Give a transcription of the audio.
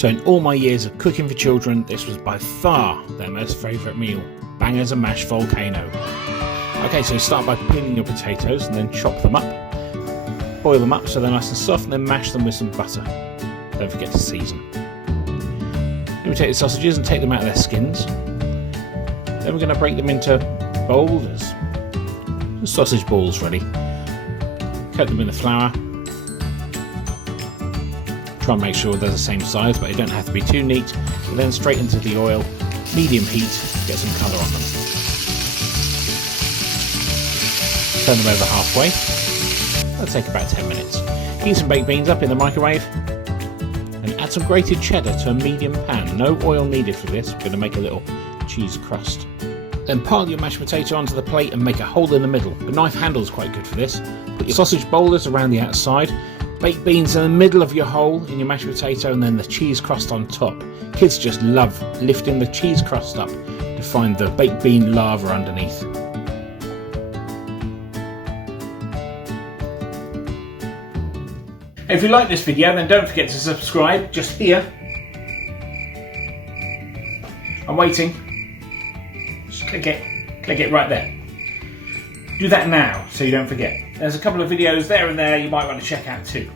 So in all my years of cooking for children, this was by far their most favourite meal. Bangers and mash volcano. Okay, so start by peeling your potatoes and then chop them up. Boil them up so they're nice and soft, and then mash them with some butter. Don't forget to season. Then we take the sausages and take them out of their skins. Then we're going to break them into boulders. Sausage balls ready. Coat them in the flour. Try and make sure they're the same size, but they don't have to be too neat. And then straight into the oil, medium heat, get some colour on them. Turn them over halfway. That'll take about 10 minutes. Heat some baked beans up in the microwave and add some grated cheddar to a medium pan. No oil needed for this. We're going to make a little cheese crust. Then pile your mashed potato onto the plate and make a hole in the middle. The knife handle is quite good for this. Put your sausage boulders around the outside. Baked beans in the middle of your hole in your mashed potato, and then the cheese crust on top. Kids just love lifting the cheese crust up to find the baked bean lava underneath. If you like this video, then don't forget to subscribe just here. I'm waiting. Just click it right there. Do that now so you don't forget. There's a couple of videos there and there you might want to check out too.